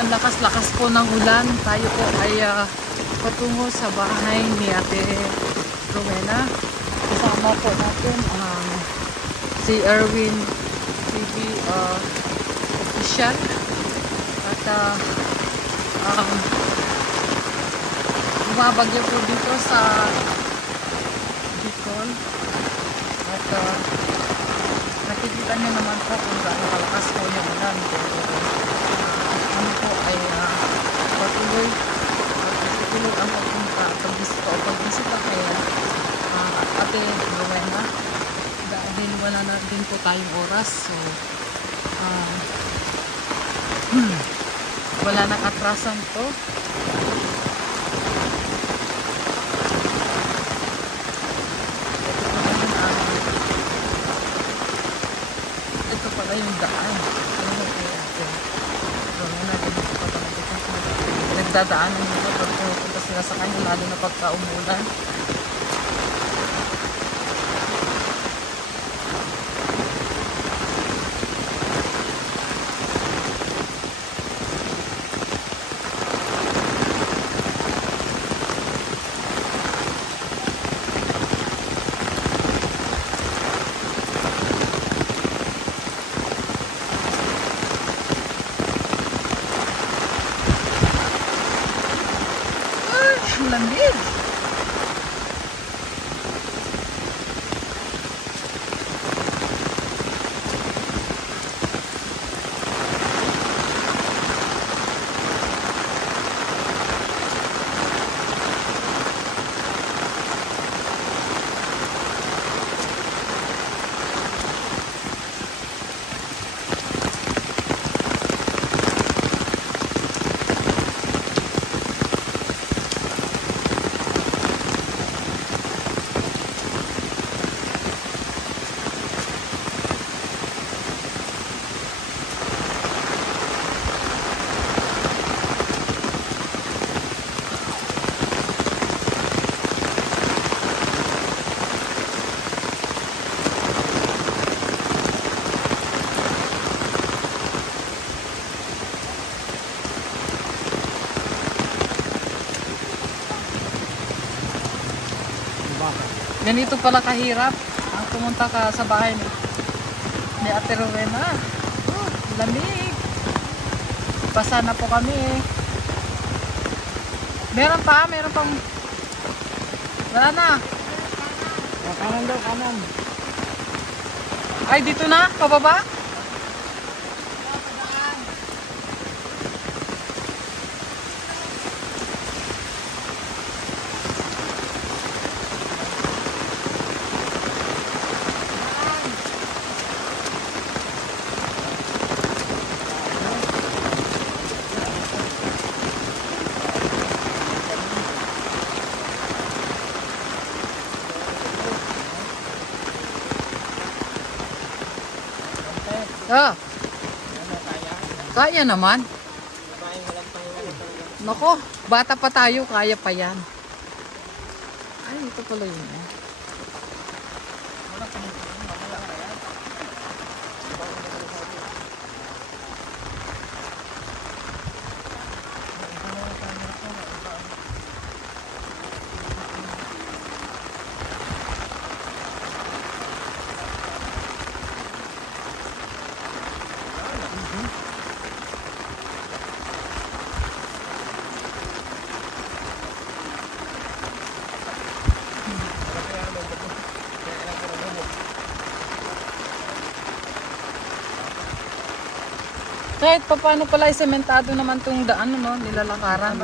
ang lakas-lakas po ng ulan. Tayo po ay patungo sa bahay ni Ate Rowena. Kasama po natin ang si Erwin TV official. At bumabagyo po dito sa Bicol. At nakikita niyo naman po kung gaano kalakas po yung ulan. Ano po ay patuloy ang pagpunta pagbisita kay Ate Rowena dahil wala na din po tayong oras, so wala nang atrasan to. Ito pala yung daan. Ano mo kaya Ate Rowena, dito pa talaga nagdadaanan nila pag pupunta sila sa kanya, lalo na pagka umulan. Lamig. Ganito pala kahirap ang pumunta ka sa bahay ni Ate Rowena. Lamig. Basa na po kami eh. Meron pang wala na. Kanan daw, kanan. Ay, dito na? Pababa? Ah. Kaya naman. Nako, bata pa tayo, kaya pa yan. Ay, ito pala yun eh. Kahit pa paano pala isementado naman tong daan, no, nilalakaran.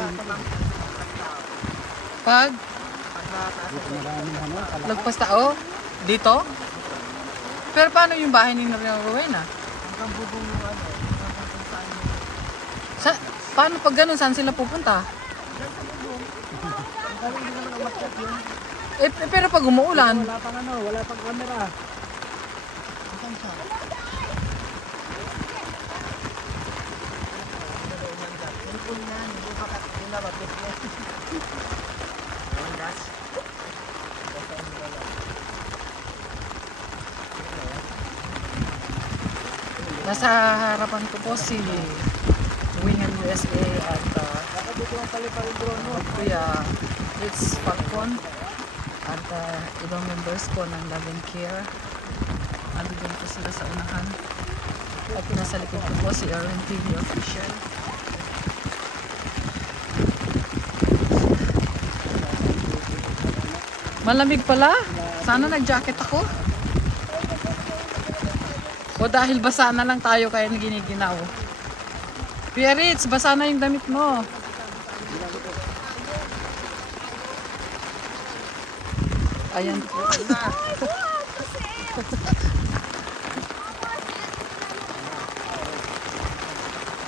Pag lagpas tao dito? Pero paano yung bahay ni Rowena? Hanggang bubong yung ano, hanggang kung saan Paano pag ganun, saan sila pupunta? Ang hindi naman umakyat yun. Pero pag umuulan, Wala pang camera. nasa harapan ko po si Wingham USA at Baka dito ang pali-pali drone mo. Kuya It's Falcon at ibang members ko ng Love and Care. Nandun po sila sa unahan. At nasa likod ko po si Erwin TV Official. Malamig pala. Sana nag-jacket ako. O dahil basa na lang tayo kaya giniginaw. Pieritz, basa na yung damit mo. Ayan po.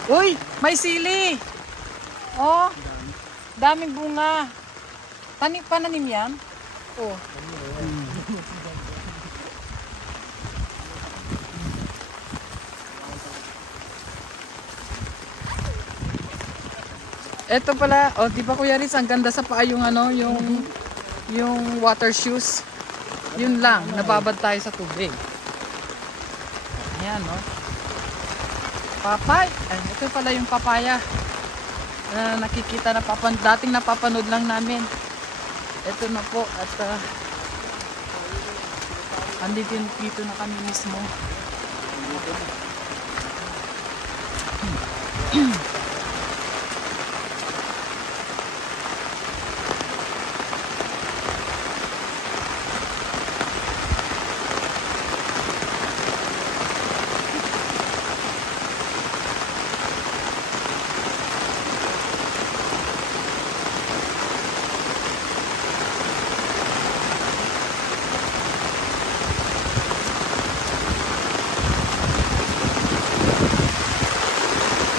Uy, may sili. Oh, daming bunga. Pananim yan? Oh. Ito pala, oh, di ba Kuya Riz, ang ganda sa paa yung ano, yung water shoes. Yun lang, nababad tayo sa tubig. Ayan, no? Papay. Ay, ito pala yung papaya. Na nakikita na dating napapanood lang namin. Ito na po at andito na kami mismo.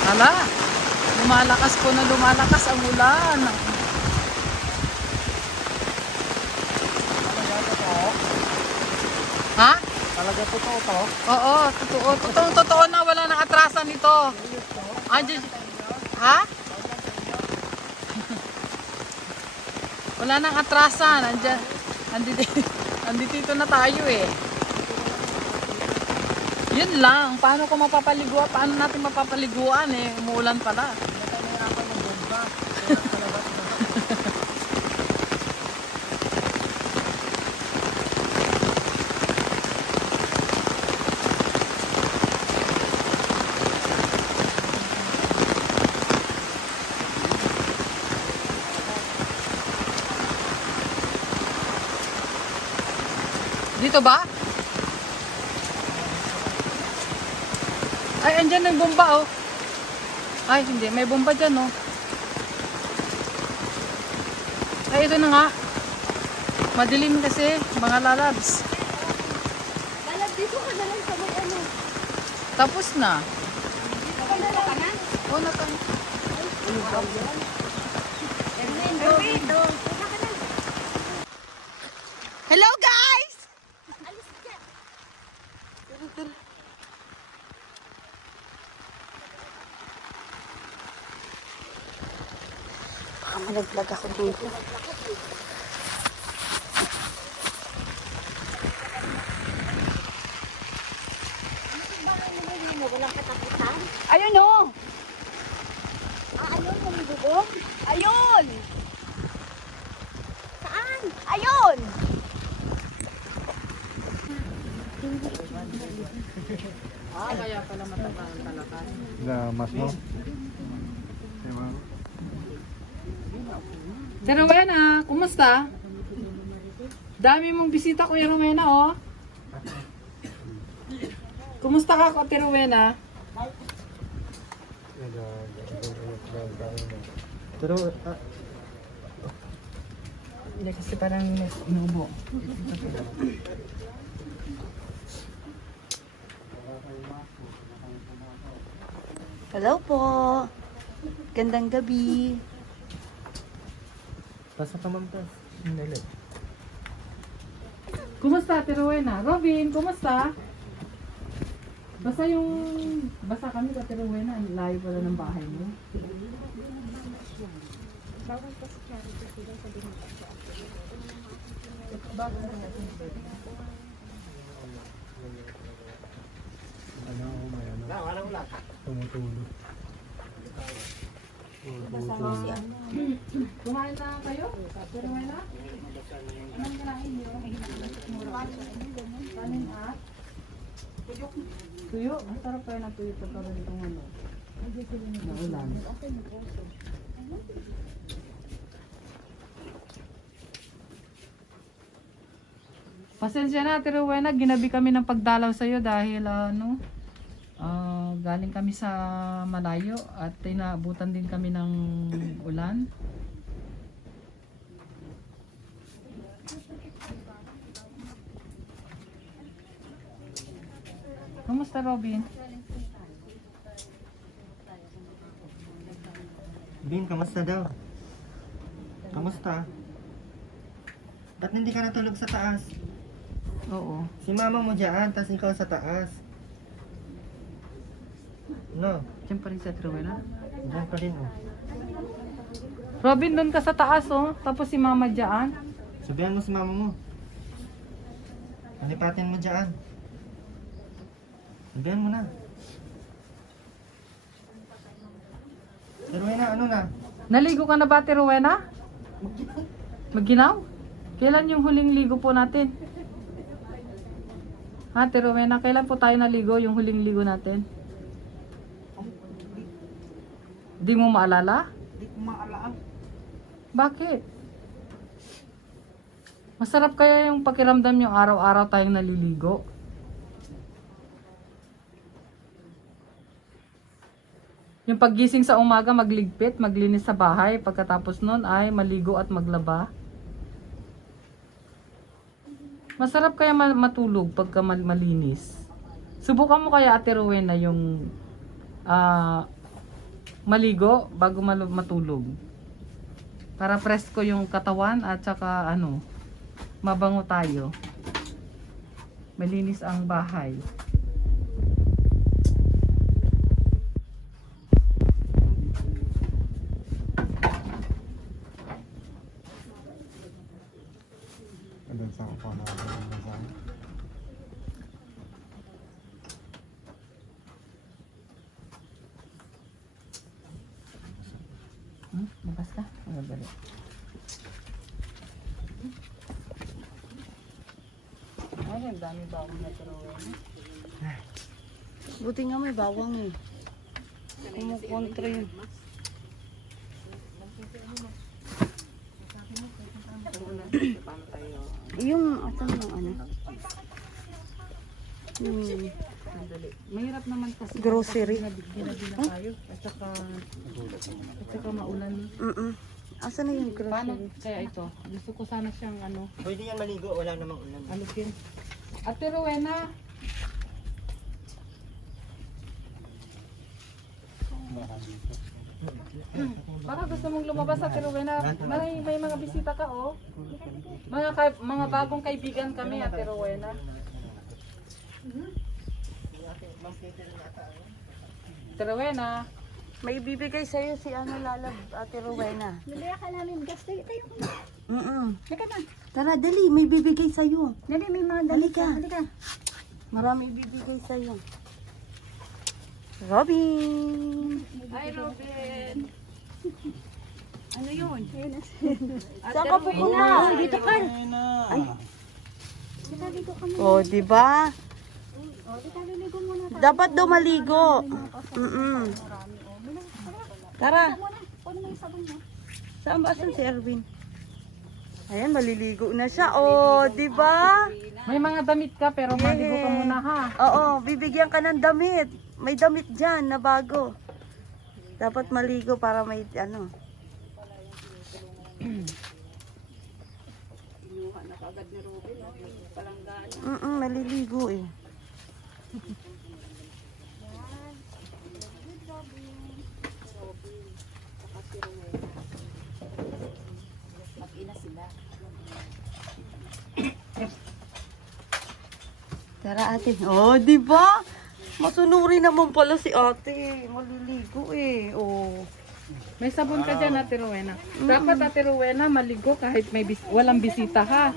Hala, lumalakas po na lumalakas ang ulan. Ha? Talaga totoo to? Oo, totoo. Totoo na wala nang atrasan nito. Ha? Wala nang atrasan. Andito na tayo eh. Yun lang. Paano ko mapapaliguan? Paano natin mapapaliguan eh? Umuulan pala. Dito ba? Ay, andyan ang bomba, oh. Ay, hindi. May bomba dyan, oh. Ay, ito na nga. Madilim kasi, mga lalabs. Lalab, dito ka na lang sa may ano. Tapos na. Dito ka na lang. Oh, nakan. Erwin, punta ka na. Hello, guys! Alis ka. Baka malaglag ako dito. Walang katakutan? Ayun o! Ayun, may bubong? Ayun! Saan? Ayun! Ah, kaya pala mataba ang talakan. Mas mo? Si Rowena, kumusta? Dami mong bisita, Kuya Rowena, oh. Kumusta ka, Kuya Rowena? Pero, Hindi kasi parang inubo. Hello po! Gandang gabi! pasa ka man tas. Hindi. Kumusta, Ate Rowena? Robin, kumusta? Basta kami, Ate Rowena. Ang layo pala ng bahay mo. Bawal pa si Charity sila sa binigay. Tumutulog. Kumain na kayo? Pero may na? Anong kinain niyo? Kanin at? Tuyo? Ang sarap kaya na tuyo pagka ganitong ano. Naulan. Pasensya na, Ate Rowena, ginabi kami ng pagdalaw sa'yo dahil galing kami sa malayo at tinaabutan din kami ng ulan. Kumusta, Robin? Bin, kamusta daw? Kamusta? Ba't hindi ka natulog sa taas? Oo. Si mama mo dyan, tas ikaw sa taas. No, Diyan pa rin sa Ate Rowena. dyan pa rin oh. Robin, doon ka sa taas oh. Tapos si Mama dyan. Sabihan mo si mama mo. Alipatin mo dyan. Sabihan mo na. Pero na, ano na? Naligo ka na ba, Ate Rowena? Magginaw? Kailan yung huling ligo po natin? Ha, Ate Rowena, kailan po tayo naligo, yung huling ligo natin? Di mo maalala? Di ko maalala. Bakit? Masarap kaya yung pakiramdam yung araw-araw tayong naliligo? Yung paggising sa umaga, magligpit, maglinis sa bahay. Pagkatapos nun ay maligo at maglaba. Masarap kaya matulog pagka malinis. Subukan mo kaya, Ate Rowena, yung maligo bago matulog. Para presko yung katawan at saka mabango tayo. Malinis ang bahay. Andun sa ako na Labas ka? Magabali. Ay, ang dami bawang na turuan. Buti nga may bawang eh. Kumukontra yun. Yung asan yung ano? Yung Sandali. Mahirap naman kasi. grocery. Ginabi na tayo. At saka maulan. Asan na yung Paano grocery? kaya ito? Gusto ko sana siyang Pwede yan maligo, wala namang ulan. alukin. Ate Rowena, baka gusto mong lumabas, Ate Rowena. May mga bisita ka, oh. Mga bagong kaibigan kami, Ate Rowena. Ate Rowena, May bibigay sa'yo si Lalab, Ate Rowena. Nalaya ka namin gas. Tayo ko. Halika na. Tara, dali. May bibigay sa'yo. Dali, may mga damit Halika. ka. Halika. Marami bibigay sa'yo. Robin! hi Robin. Ano yun? Ate Saan ka pupunta? Rowena. Dito ka. Halika, dito ka muna. O, diba? Halika, liligo muna. Dapat daw maligo. Tara. Muna. Kunin mo yung sabon mo. Saan ba asan si Erwin? Ayan, maliligo na siya. O, diba? May mga damit ka pero maligo ka muna, ha. Oo, bibigyan ka ng damit. May damit dyan na bago. Dapat maligo para may ano. Maliligo eh. Tara ate. Oh, di ba? Masunuri naman pala si ate. Maliligo eh. Oh. May sabon ka dyan, Ate Rowena. Dapat, Ate Rowena, maligo kahit walang bisita, ha.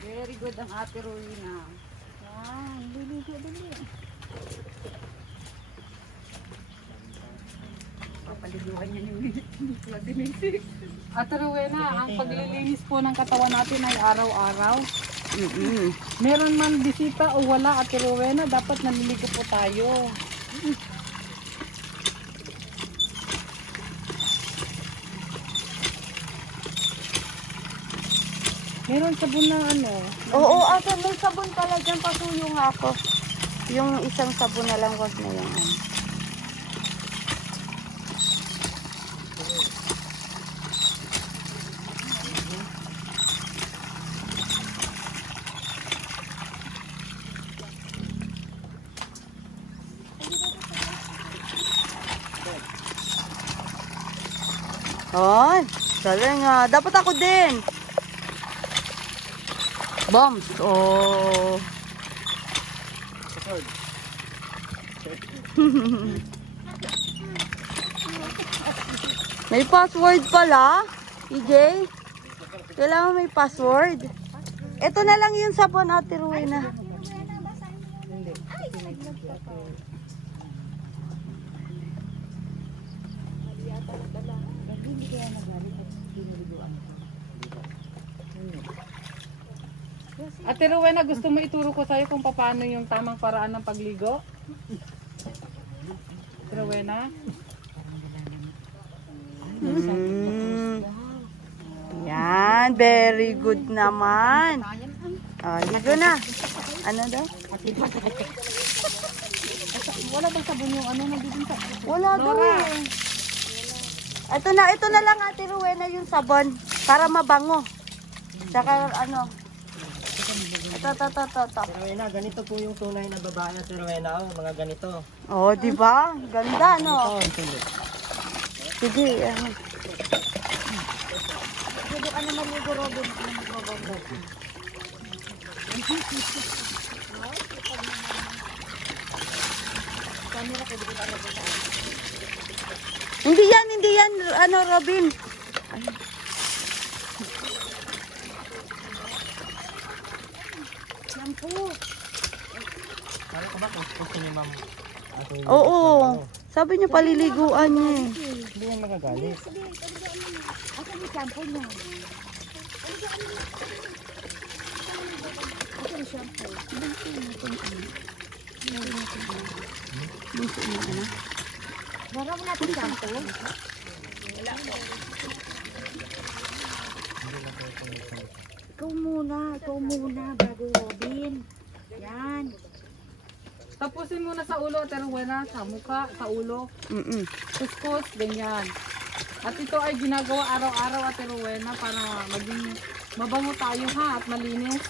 Very good ang ate Rowena. Yan, liligo, dali. Paliguan niya yung Ate Rowena, ang paglilinis po ng katawan natin ay araw-araw. Mm-mm. Meron man bisita o wala, Ate Rowena, dapat naliligo po tayo. Meron sabon na ano. Oo, ate, may sabon pala dyan. Pasuyo nga ako. Yung isang sabon na lang, wag na yung ano. Ay, galing nga. Dapat ako din. Bombs. Oh. May password pala, EJ. Kailangan may password. Ito na lang yung sabon, Ate Rowena. Ate Rowena, gusto mo ituro ko sa'yo kung paano yung tamang paraan ng pagligo? Ate Rowena? Yan, very good naman. Oh, ligo na. Ano daw? Wala bang sabon yung ano nandito sa... Wala daw eh. Ito na lang, Ate Rowena, yung sabon para mabango. Saka ano? Ito. Rowena, ganito po yung tunay na babae at Rowena, oh, mga ganito. Oh, di ba? Ganda, no? Ito, hindi. Sige, ano. Pwede ka naman yung Robin. Hindi yan, ano, Robin. Shampoo. Kala ko ba kung gusto niyo ma'am? Oo. Sabi niyo paliliguan niya eh. Hindi yan magagalit. Asan yung shampoo niya? Asan yung shampoo? Wala mo natin shampoo? Ikaw muna, bago Robin. Yan. Tapusin muna sa ulo, Ate Rowena, sa mukha, sa ulo. Kuskus, ganyan. At ito ay ginagawa araw-araw, Ate Rowena, para maging mabango tayo ha at malinis.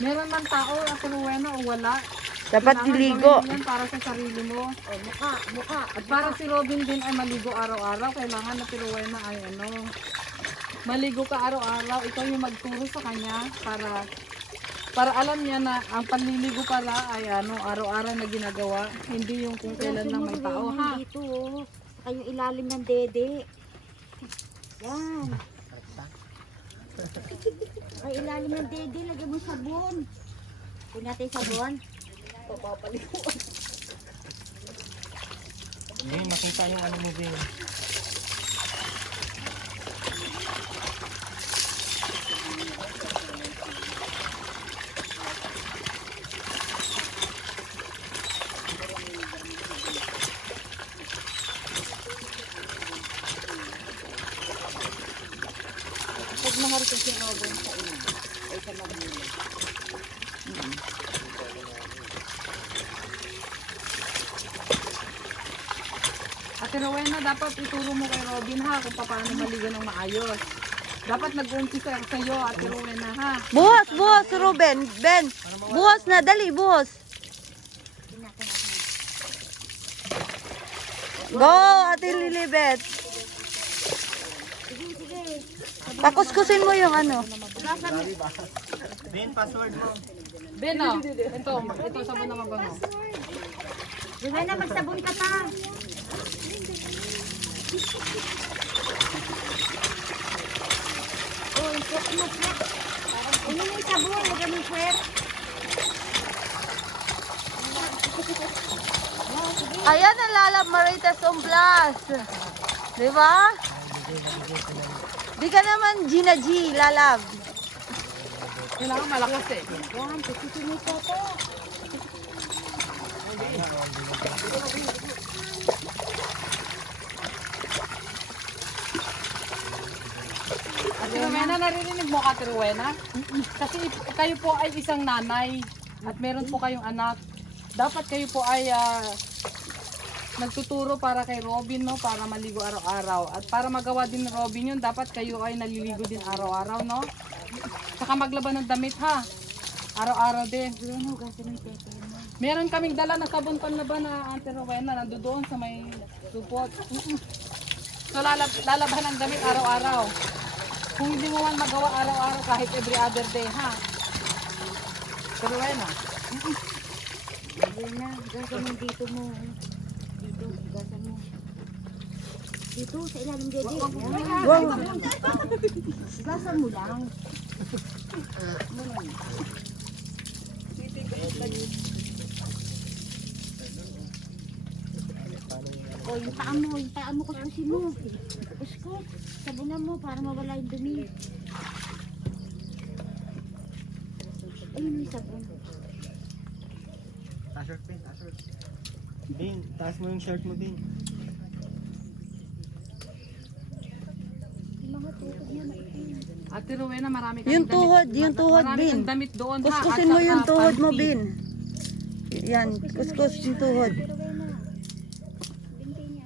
Meron man tao, Ate Rowena, o wala. Dapat Kailangan diligo. gawin yan para sa sarili mo. O, mukha. At para si Robin din ay maligo araw-araw, kailangan, Ate Rowena, ay maligo ka araw-araw. Ikaw yung magturo sa kanya para alam niya na ang panliligo pala ay araw-araw na ginagawa, hindi yung kung kailan lang may tao ha. Dito, saka yung ilalim ng dede. Yan. Saka ilalim ng dede, lagyan mo sabon. Kung natin sabon. Hindi, makita yung ano mo, Bin. Pag maharitin si Robin sa ina, ay sa maglili. Ate Rowena, dapat ituro mo kay Robin ha kung paano maligo ng maayos. Dapat nag-uumpisa sa'yo, Ate Rowena ha. Buhos, Ruben. Ben, buhos na, dali, buhos. Go, Ate Lilibet. Pakuskusin mo yung ano. Bin, password mo. Ben ito sabon na mabango. Rowena, magsabon ka pa. Oh, yung puwet mo, puwet. Ano yung sabon? Lagyan mo yung puwet. Ayan ang Lala Maritas Omblas. Di ba? Di ka naman Gina G, lalab. Kailangan malakas eh. Yan, tututunay ko po. Ate Rowena, naririnig mo ka, Ate Rowena? Kasi kayo po ay isang nanay at meron po kayong anak. Dapat kayo po ay nagtuturo para kay Robin, no? Para maligo araw-araw. At para magawa din ni Robin yun, dapat kayo ay naliligo din araw-araw, no? Saka maglaban ng damit, ha? Araw-araw din. Ano, gasa ng tete mo. Meron kaming dala na sabon panlaban na Ate Rowena, nandoon sa may supot. So lalaban ng damit araw-araw. Kung hindi mo man magawa araw-araw kahit every other day, ha? Ate Rowena. Yan na, gasa mo dito mo. Dito, gasa mo. Dito, sa ilalim dede. Yan. Wow. Gasa mo lang. O, yung paa mo kuskusin mo. Kuskus, sabunan mo para mawala yung dumi. Ayun yung sabon. T-shirt, Bin. T-shirt. Bin, taas mo yung shirt mo, Bin. Yung mga tukod niya maitim. Ate Rowena, marami kaming Yung tuhod, damit. yung tuhod, Marami Bin. kang damit doon, ha? Kuskusin At mo yung saka tuhod mo, panty. Bin. Yan, kuskus yung tuhod. Pero Rowena, binti niya.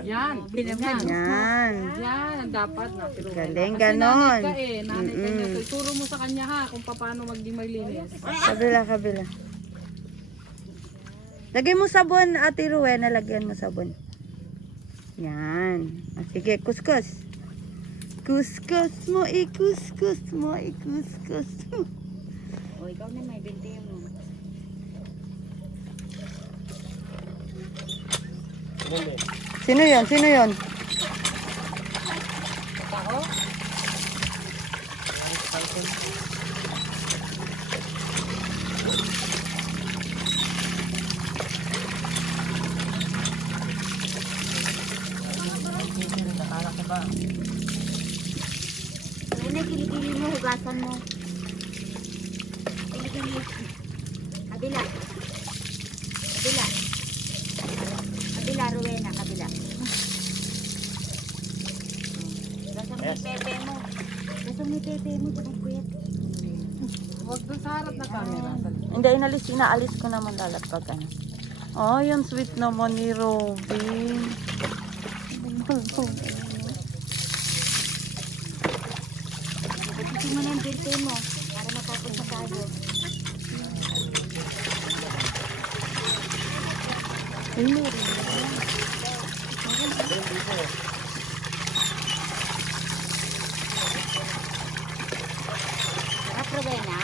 Yan. Yan. Yan. Yan, ang dapat na. Ate Rowena. Galing, Kasi ganon. nanay ka eh. Nanay ka niya. So, ituro mo sa kanya, ha? Kung paano maging maglinis. Kabila, kabila. Lagyan mo sabon, Ate Rowena, lagyan mo sabon. Yan. Ah, sige, kuskus. Kuskus mo, ikuskus mo, ikuskus mo. O, ikaw na may binti mo. Sino yon? Sino yon? Rowena, kilikili mo, hugasan mo. Kilikili. Kabila. Kabila. Kabila, Rowena, kabila. Hugasan mo yung pepe mo. Hugasan mo yung pepe mo, tsaka kuyat. Huwag doon sa harap na camera. Hindi, inaalis ko naman lalapag. Ano. Oh, yung sweet naman ni Robin. Hugasan mo na yung pepe mo, para matapos na tayo. Sarap, Rowena.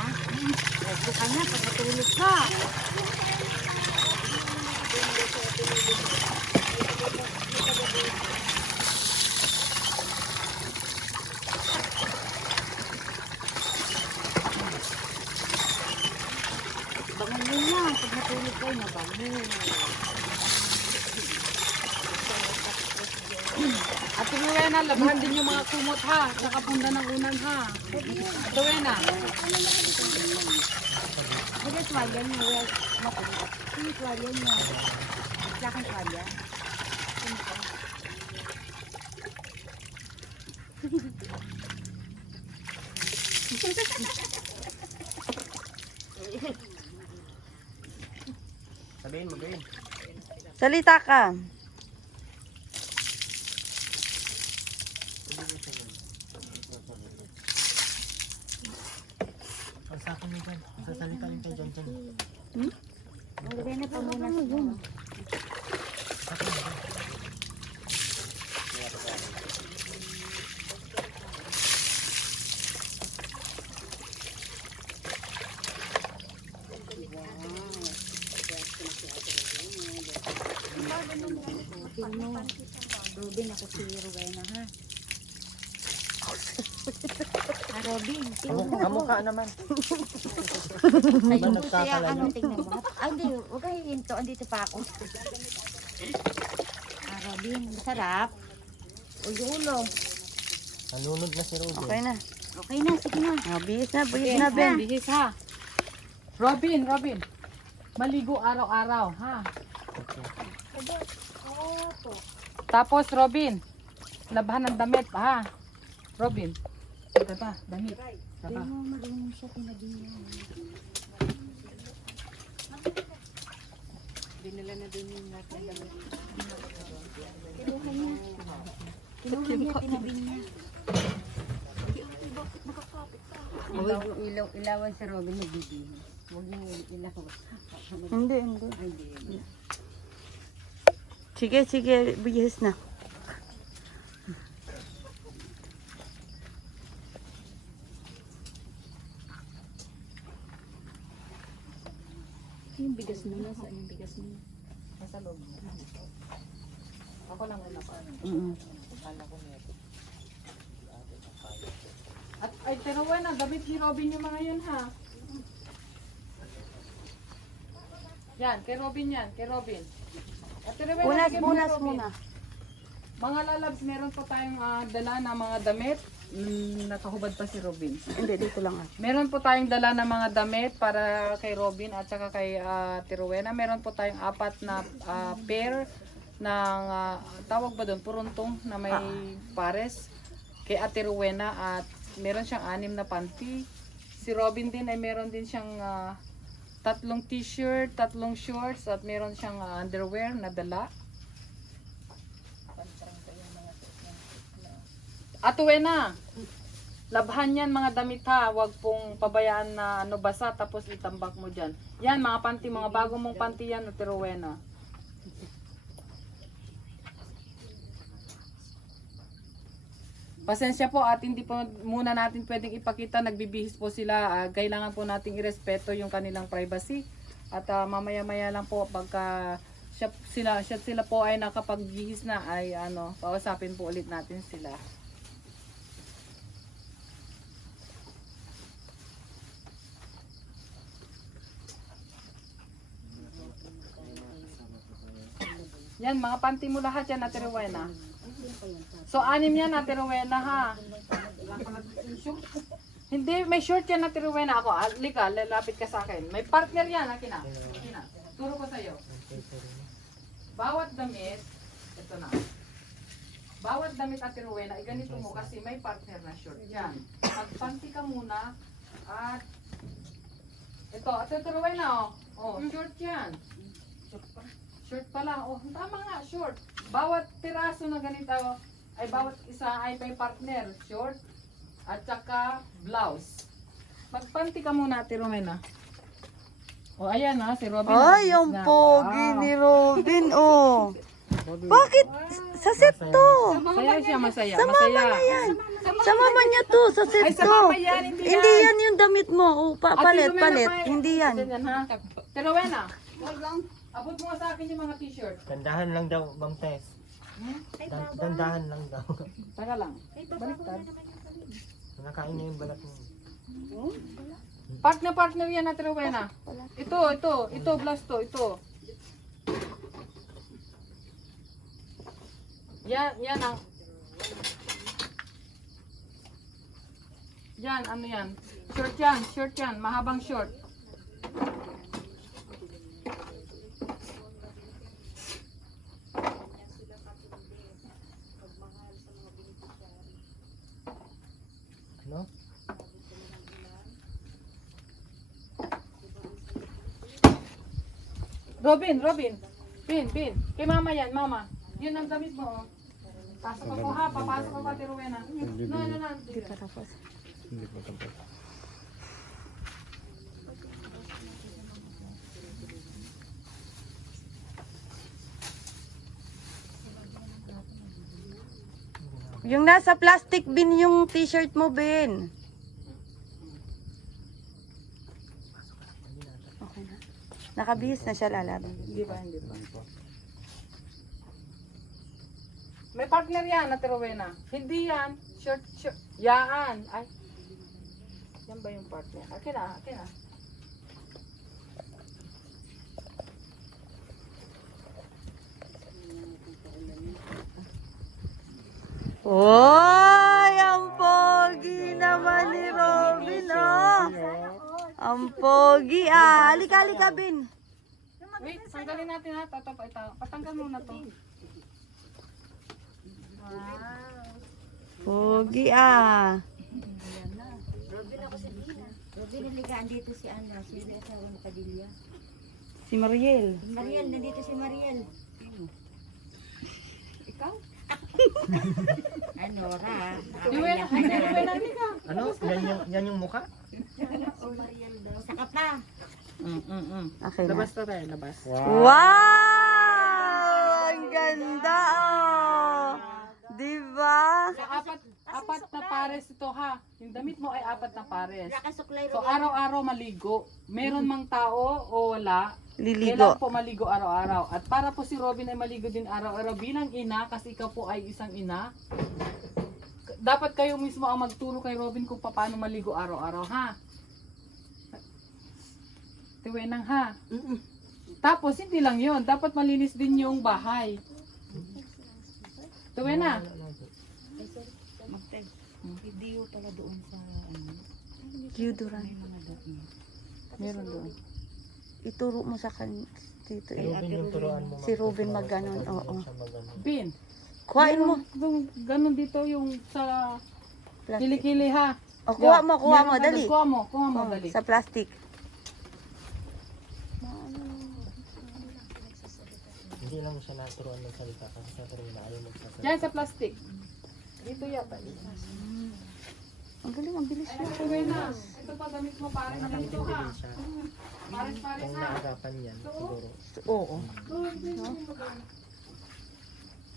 Huwag ka na, pag natulog ka. Bangon mo lang, pag natulog kayo, mabangon. Ate Rowena, labahan din yung mga kumot, ha? Saka punda ng unan, ha? Ate Rowena. Huwag tuwalya niyo, huwag matulog. Sino tuwalya niyo? Sa akin tuwalya. Sabihin mo, Bin. Salita ka. Pag sa akin mo, Bin. Sasalita rin kayo dyan. Rowena, pamunas mo. Film mo. Robin, ako si Rowena, ha? Robin, Kamukha naman. Ayun, nagkakalayo? ano, tingnan mo. Ay, hindi, huwag kayo hinto. Andito pa ako. Robin, masarap. Ulo-ulo. Nalunod na si Ruben. Okay na. Okay na, sige na. Bihis na, Okay, bihis na, Ben. bihis ha. Robin, maligo araw-araw, ha? Tapos, Robin, labahan ng damit, ha? Robin, ito pa, damit. Ito pa. Pero marunong siya, tinabi niya. Dinala na din yung natin damit. Kinuha niya. Kinuha niya, tinabi niya. Ilawan si Robin nagbibihis. Huwag niyo ilawan. Hindi. Sige, bihis na. Yung bigas mo na, saan yung bigas mo? Nasa loob mo. Ako lang una pa. Kala ko nito. At ay, pero na, damit ni Robin yung mga yun, ha? Yan, kay Robin yan, kay Robin. At pero Punas muna. Mga lalabs, meron pa tayong dala na mga damit. Nakahubad pa si Robin. Hindi, dito lang. Meron po tayong dala na mga damit para kay Robin at saka kay Rowena. Meron po tayong 4 na pair ng tawag ba doon? Puruntong na may pares kay Ate Rowena at meron siyang 6 na panty. Si Robin din ay meron din siyang 3 t-shirt, 3 shorts at meron siyang underwear na dala. Ate Rowena, labhan yan mga damit ha, wag pong pabayaan na basa tapos itambak mo dyan. Yan mga panty, mga bago mong panty yan, Ate Rowena. Pasensya po at hindi po muna natin pwedeng ipakita, nagbibihis po sila. Kailangan po nating irespeto yung kanilang privacy. At mamaya-maya lang po pagka sila po ay nakapagbihis na ay kausapin po ulit natin sila. Yan, mga panty mo lahat yan, Ate Rowena. So, 6 yan, Ate Rowena, ha? Hindi, may short yan, Ate Rowena. Ako, alika, lalapit ka sa akin. May partner yan, Akina. Turo ko sa'yo. Bawat damit, ito na. Bawat damit, Ate Rowena, ganito mo kasi may partner na short. Yan. Magpanty ka muna. At, ito, Ate Rowena, short yan. Short pala. Tama nga, short. Bawat piraso na ganito ay bawat isa ay may partner. Short at saka blouse. Magpanty ka muna, Ate Rowena. Ayan ha, si Robin. Ay, yung pogi ni Robin, Bakit? Sa set to. Masaya siya, masaya. Sa mama na yan. Sa mama niya to, sa set Ay, sa to. mama yan, hindi Hindi yan. yan yung damit mo. Palit. Hindi yan. Ganyan ha. Ate Rowena, abot mo nga sa akin yung mga t-shirt. Dandahan lang daw, Bang Tess. Dandahan lang daw. Taka lang. Baliktad. Nakain na yung balat mo. Partner yan, Ate Rowena. Ito, blast to, ito. Yan ang... Yan, ano yan? Short yan, mahabang short. Ano? Robin. Pin. Kay mama yan, mama. Yun ang damit mo. Pasok ako ha, papasok ako, Ate Rowena. No. Hindi pa tapos. Hindi pa tapos. Yung nasa plastic bin yung t-shirt mo, Ben. Okay na. Nakabihis na siya lalaban. Hindi pa. May partner yan, Ate Rowena. Hindi yan. Short. Yan. Ay. Yan ba yung partner? Akin na. Oy, ang pogi naman ni Robin, oh. Ang pogi, ah. Halika, halika, Bin. Wait, tanggalin natin ha. Patanggal muna to. Pogi, ah. Robin, naligaan dito si Ana. Si asawa ni Padilla. Si Mariel. Mariel, nandito si Mariel. Ikaw? Ano, Ra? Iwena, halika. Ano? Yan yung mukha? Saka pa. Okay na. Labas na tayo, labas. Wow! Ang ganda, oh. Diba? So, apat na pares ito ha. Yung damit mo ay apat na pares. Nakasuklay So, araw-araw maligo. Meron mang tao o wala, Liligo. kailangan po maligo araw-araw. At para po si Robin ay maligo din araw-araw bilang ina, kasi ikaw po ay isang ina, dapat kayo mismo ang magturo kay Robin kung paano maligo araw-araw, ha? Tiwenang, ha? Tapos, hindi lang yon, dapat malinis din yung bahay. Tiwena. Video pala doon sa ano. Deodorant. Meron doon. Ituro mo sa kanya. Dito, Si Robin yung turuan mo. Si Robin mag-ganon, oo. Bin. Kuhain mo. Ganun dito yung sa Plastic. kilikili, ha? O, kuha mo, Meron ka dali. doon. Kuha mo, Oh, dali. sa plastic. Hindi lang siya naturuan ng salita kasi sa turuan na ayaw magsasalita. Yan sa plastic. Dito yata. Ang galing, ang bilis niya. Tiwena. Ito pa gamit mo para na dito, ha? Nakakaintindi siya. Pares-pares, Kung ha? naagapan yan, siguro. Oo.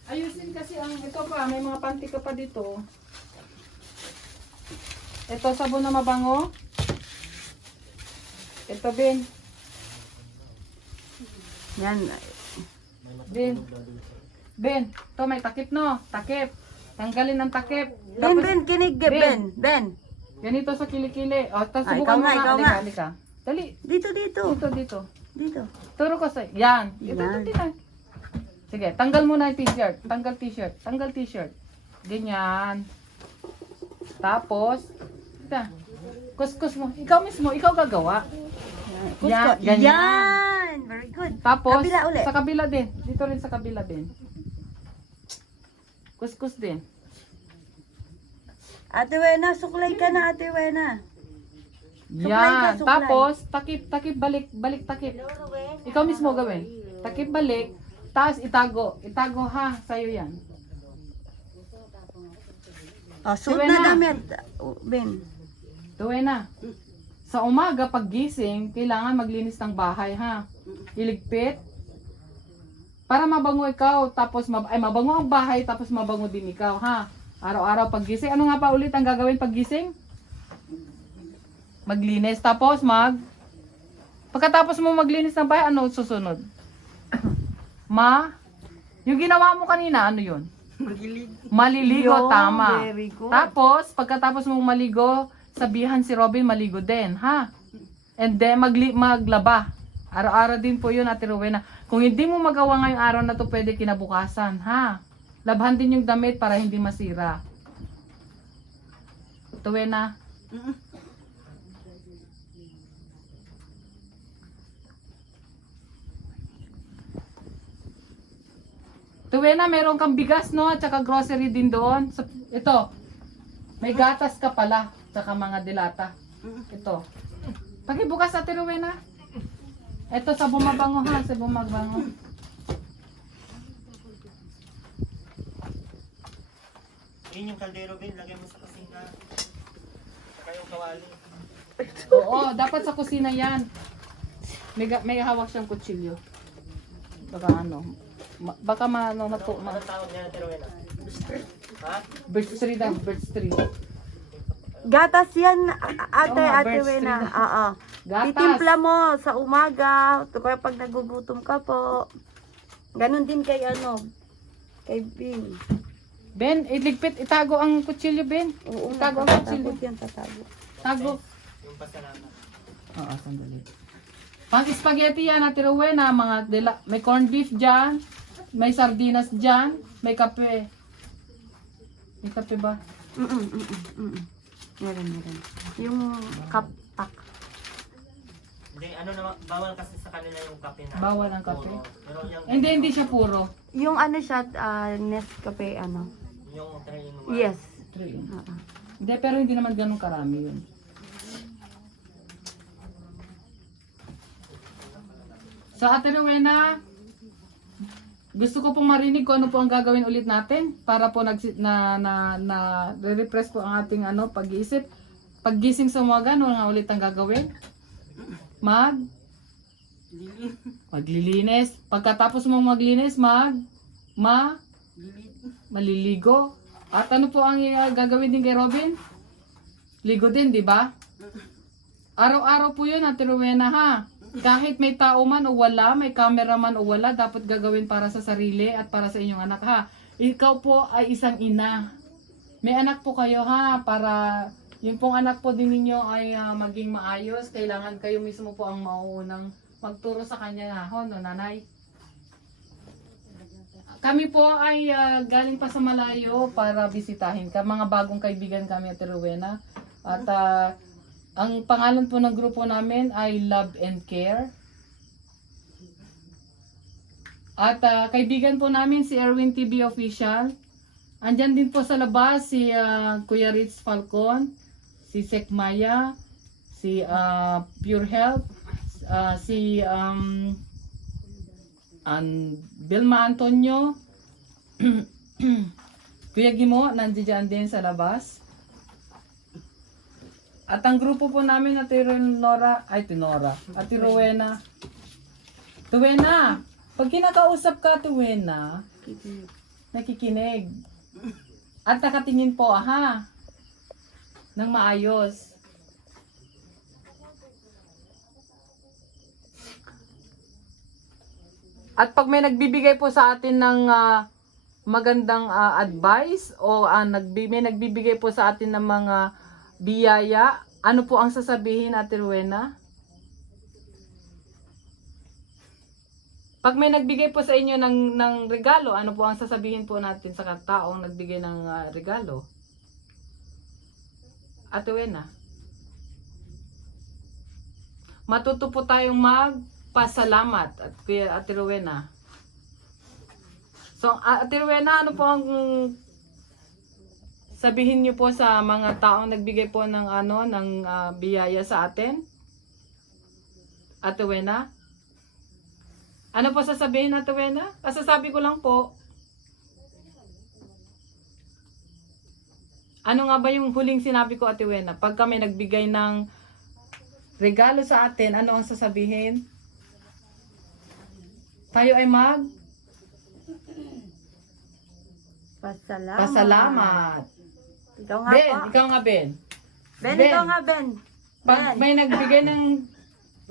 Ayusin kasi ang ito pa, may mga panty ka pa dito. Ito sabon na mabango. Ito bin. Yan. Bin. Ben, to may takip no, takip. Tanggalin ang takip. Ben, kinig, Ben. Ben. Ben. Ganito sa kilikili. O, tapos Ah, subukan ikaw mo nga, na. ikaw Halika, nga. halika. Dali. Dito. Dito. Dito. Turo ko sa, yan. Ito, Yan. ito. Sige, tanggal muna yung t-shirt. Tanggal t-shirt. Ganyan. Tapos, ito. Kuskus mo. Ikaw mismo, ikaw gagawa. Yan, ganyan. Yan. Very good. Tapos, Kabila ulit. sa kabila din. Dito rin sa kabila din. Kuskus din. Ate Wena, suklay ka na, Ate Wena. Suklay Yan. ka, suklay. Tapos, takip, balik, takip. Ikaw mismo gawin. Takip, balik. Tapos, itago. Itago ha, sa'yo yan. Oh, suot Ate na Wena. damit. Ben. Tuwena. Sa umaga, pag gising, kailangan maglinis ng bahay ha. Iligpit. Para mabango ikaw, tapos mabango ang bahay, tapos mabango din ikaw ha. Araw-araw pag gising. Ano nga pa ulit ang gagawin pag gising? Maglinis. Tapos pagkatapos mo maglinis ng bahay, ano susunod? Yung ginawa mo kanina, ano yun? Maliligo, Yun, tama. very good. Tapos, pagkatapos mong maligo, sabihan si Robin maligo din, ha? And then, maglaba. Araw-araw din po yun, Ate Rowena. Kung hindi mo magawa ngayong araw na to, pwede kinabukasan, ha? Labhan din yung damit para hindi masira. Rowena. Rowena, meron kang bigas, no? At saka grocery din doon. Ito, may gatas ka pala. Tsaka mga dilata. Ito. Pakibukas, Ate Rowena. Ito sa bumabango ha, sa bumabango. Yun yung kaldero, Ben. Lagay mo sa kusina. Saka yung kawali. Oo, dapat sa kusina yan. May hawak siyang kutsilyo. Baka ano. Baka Anong tawag niya, Ate Rowena? Ha? birch tree daw, birch tree. Gatas yan, Ate, Oo nga, Ate birds Wena. tree. Oo. Gatas. Titimpla mo sa umaga, kaya pag nagugutom ka po. Ganon din kay kay Bin. Ben, iligpit, itago ang kutsilyo, Ben. Oo, Itago ang kutsilyo. tatapos yan, tatago. Tago. Yung pasalamat. Oo, sandali. Pang spaghetti yan, Ate Rowena, may corned beef dyan, may sardinas dyan, may kape. May kape ba? Meron. Yung kapak. Hindi, ano naman, bawal kasi sa kanila yung kape na. Bawal ang kape? Oo. Pero yung, Hindi siya puro. Yung ano siya, Nescafe ano. yung 3 in 1. Yes. 3. Oo. Hindi, pero hindi naman ganun karami yun. So, Ate Rowena, gusto ko pong marinig kung ano po ang gagawin ulit natin para po re-repress po ang ating pag-iisip. Paggising sa umaga, ano nga ulit ang gagawin? Maglilinis. Pagkatapos mong maglinis, maliligo. At ano po ang gagawin din kay Robin? Ligo din, di ba? Araw-araw po yun, Ate Rowena, ha? Kahit may tao man o wala, may camera man o wala, dapat gagawin para sa sarili at para sa inyong anak, ha? Ikaw po ay isang ina. May anak po kayo, ha? Para yung pong anak po din ninyo ay maging maayos. Kailangan kayo mismo po ang mauunang magturo sa kanya, ha? No, nanay? Kami po ay galing pa sa malayo para bisitahin ka. Mga bagong kaibigan kami, Ate Rowena. At ang pangalan po ng grupo namin ay Love and Care. At kaibigan po namin si Erwin TV Official. Andyan din po sa labas si Kuya Ritz Falcon, si Sek Maya, si Pure Health, si Vilma Antonio, Kuya Gimo, nandiyan din sa labas. At ang grupo po namin, Ate Rowena. Tuwena, pag kinakausap ka, Tuwena, nakikinig. At nakatingin po, ha? Nang maayos. At pag may nagbibigay po sa atin ng magandang advice o may nagbibigay po sa atin ng mga biyaya, ano po ang sasabihin, Ate Rowena? Pag may nagbigay po sa inyo ng regalo, ano po ang sasabihin po natin sa taong nagbigay ng regalo? Ate Rowena? Matuto po tayong magpasalamat, at Ate Rowena. So, Ate Rowena, ano po ang sabihin niyo po sa mga taong nagbigay po ng biyaya sa atin? Ate Rowena? Ano po sasabihin, Ate Rowena? Kasasabi ko lang po. Ano nga ba yung huling sinabi ko, Ate Rowena? Pag kami nagbigay ng regalo sa atin, ano ang sasabihin? Tayo ay pasalamat. Ikaw nga Ben, po. ikaw nga, Ben. Ben, ikaw nga, Ben. Pag may nagbigay ng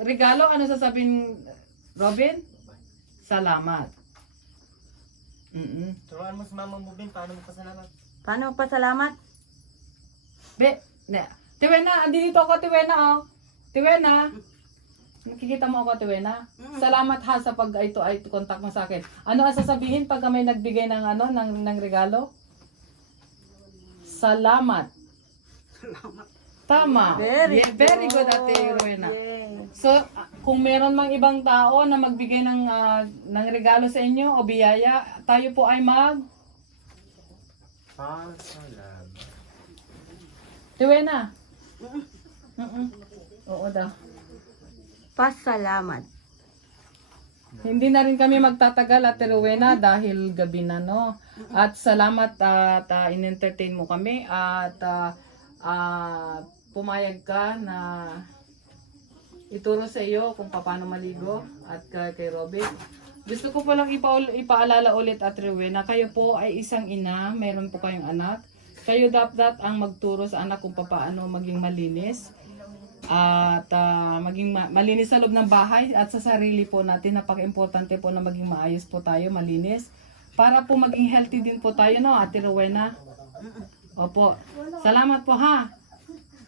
regalo, ano sasabihin, Robin? Salamat. Turuan mo si Mama mo, Ben, paano mo pasalamat? Paano magpasalamat? Tiwena, andito ako, Tiwena, oh. Tiwena. Nakikita mo ako, Tiwena? Salamat ha sa pag ito ay contact mo sa akin. Ano ang sasabihin pag may nagbigay ng ng regalo? Salamat. Tama. Very good, Ate Rowena. So, kung meron mang ibang tao na magbigay ng regalo sa inyo o biyaya, tayo po ay Pasalamat. Tiwena. Oo daw. Pasalamat. Hindi na rin kami magtatagal, Ate Rowena, dahil gabi na, no? At salamat at in-entertain mo kami at pumayag ka na ituro sa iyo kung paano maligo at kay Robin. Gusto ko po lang ipaalala ulit, Ate Rowena, kayo po ay isang ina, meron po kayong anak. Kayo dapat ang magturo sa anak kung paano maging malinis. At maging malinis sa loob ng bahay at sa sarili po natin. Napaka-importante po na maging maayos po tayo, malinis. Para po maging healthy din po tayo, no, Ate Rowena? Opo. Salamat po, ha?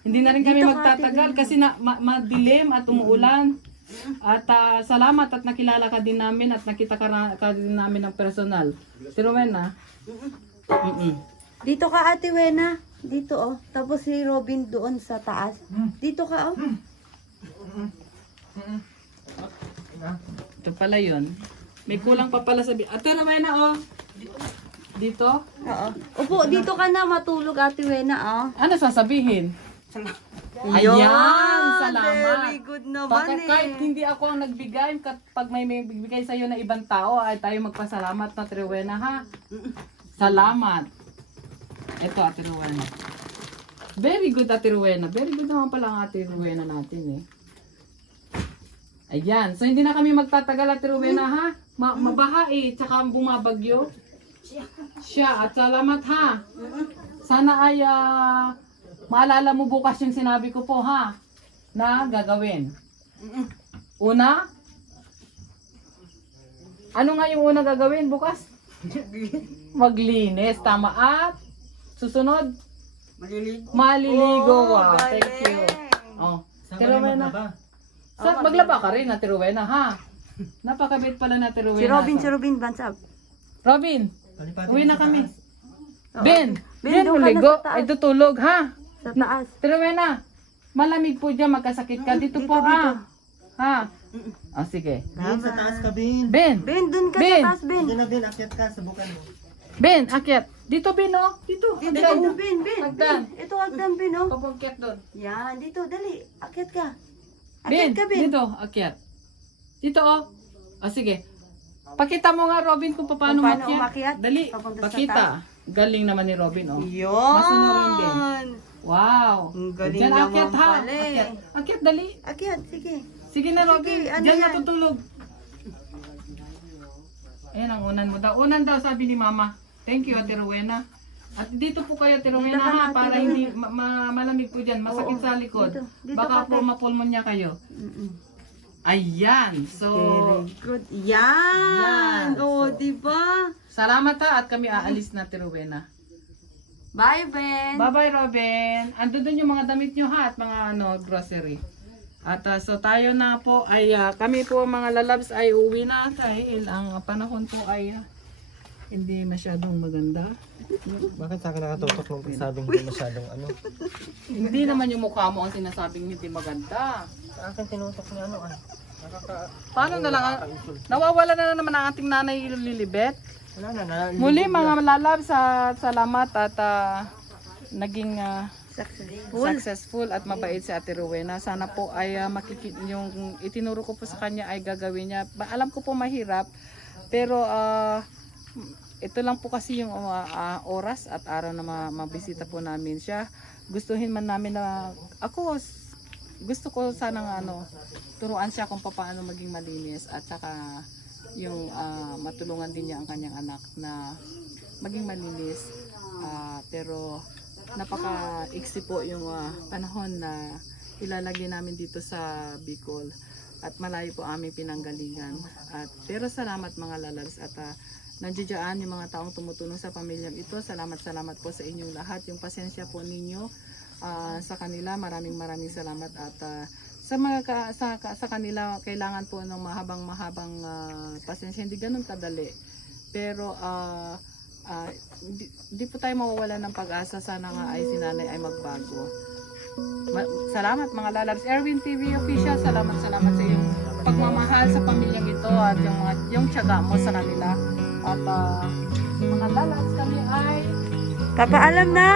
Hindi na rin kami magtatagal kasi madilim at umuulan. At salamat at nakilala ka din namin at nakita ka din namin ng personal. Ate Rowena? Dito ka, Ate Wena. Dito, oh. Tapos si Robin doon sa taas. Dito ka, oh. Ito pala yun. May kulang pa pala sabi. Ate Rowena, oh. Dito? Oo. Upo, dito ka na matulog, Ate Wena, oh. Ano sasabihin? Yun! Ayan! Salamat! Very good naman Baka eh. kahit hindi ako ang nagbigay, kapag may bibigay sa'yo na ibang tao, ay tayo magpasalamat na Ate Rowena, ha? Salamat! Ito, Ate Rowena. Very good, Ate Rowena. Very good naman pala ang Ate Rowena natin, eh. Ayan. So, hindi na kami magtatagal, Ate Rowena, ha? Mabaha, eh. Tsaka bumabagyo. Siya. At salamat, ha? Sana ay maalala mo bukas yung sinabi ko po, ha? Na gagawin. Una? Ano nga yung una gagawin bukas? Maglinis. Tama. At susunod? Maliligo. Wow, thank you. Oh, Saan Ate ka na Rowena. maglaba? Maglaba ka rin, Ate Rowena, ha? Napakabait pala na Ate Rowena. Si Robin, bansab. Robin, Palipatin uwi mo na sa kami. taas. Ben, Ben, doon ka na uligo. sa taas. Ay, tutulog, ha? Sa taas. Ate Rowena, malamig po dyan, magkasakit ka. Dito po, ha? Ha? Oh, sige. Bin, sa taas ka, Bin. Ben, Ben, dun ka Ben. sa taas, Ben. Hindi na, Bin. Akyat ka, subukan mo. Ben, akyat. Dito, Ben, oh. Dito. Dito, Akyat. dito, Ben, Ben. Hagdan. Ito, hagdan, Ben, oh. Papakyat doon. Yan, dito, dali. Akyat ka. Ben, Akyat ka, Ben. dito, akyat. Dito, oh. Oh, sige. Pakita mo nga, Robin, kung paano Kung paano umakyat. umakyat, Dali, papunta sa pakita. Galing naman ni Robin, oh. Yun. Masunurin din. Wow. Ang galing Diyan, naman akyat, ha? pala eh. Akyat. Akyat, dali. Akyat, sige. Sige na, Robin. Sige, ano Diyan yan? matutulog. Ayan ang unan mo daw. Unan daw, sabi ni Mama. Thank you, Ate Rowena. At dito po kayo, Ate Rowena, Dito ka na, ha? Ate Para Rowena. hindi malamig po dyan. Masakit Oo, sa likod. dito Baka ka, po Ate. mapulmonya kayo. Mm-mm. Ayan. So, Very good. Yan. Yan. Oo, diba? salamat ha at kami aalis na, Ate Rowena. Bye, Ben. Bye-bye, Robin. Ando doon yung mga damit nyo ha at mga grocery. At so tayo na po ay kami po mga lalabs ay uwi na dahil ang panahon po ay hindi masyadong maganda. Bakit sa akin nakatutok nung sabing hindi masyadong ano? Hindi naman yung mukha mo ang sinasabing hindi maganda. Sa akin tinutok niya ano ah. Paano na lang? Nawawala na naman ang ating nanay Lilibet. Wala na. Muli mga lalabs, salamat at naging successful at mabait si Ate Rowena. Sana po ay yung itinuro ko po sa kanya ay gagawin niya. Alam ko po mahirap, pero ito lang po kasi yung oras at araw na mabisita po namin siya. Gustuhin man namin na gusto ko sana turuan siya kung paano maging malinis at saka yung matulungan din niya ang kanyang anak na maging malinis. Pero napaka-iksi po yung panahon na ilalagay namin dito sa Bicol at malayo po aming pinanggalingan. Pero salamat mga lalabs at nandiyan yung mga taong tumutulong sa pamilyang ito. Salamat po sa inyong lahat. Yung pasensya po ninyo sa kanila, maraming salamat at sa kanila kailangan po ng mahabang pasensya, hindi ganun kadali. Pero hindi po tayo mawawala ng pag-asa. Sana nga ay si nanay ay magbago. Salamat mga lalabs. Erwin TV Official, salamat sa iyong pagmamahal sa pamilyang ito at yung tiyaga mo sa kanila. At mga lalabs kami ay Papaalam na.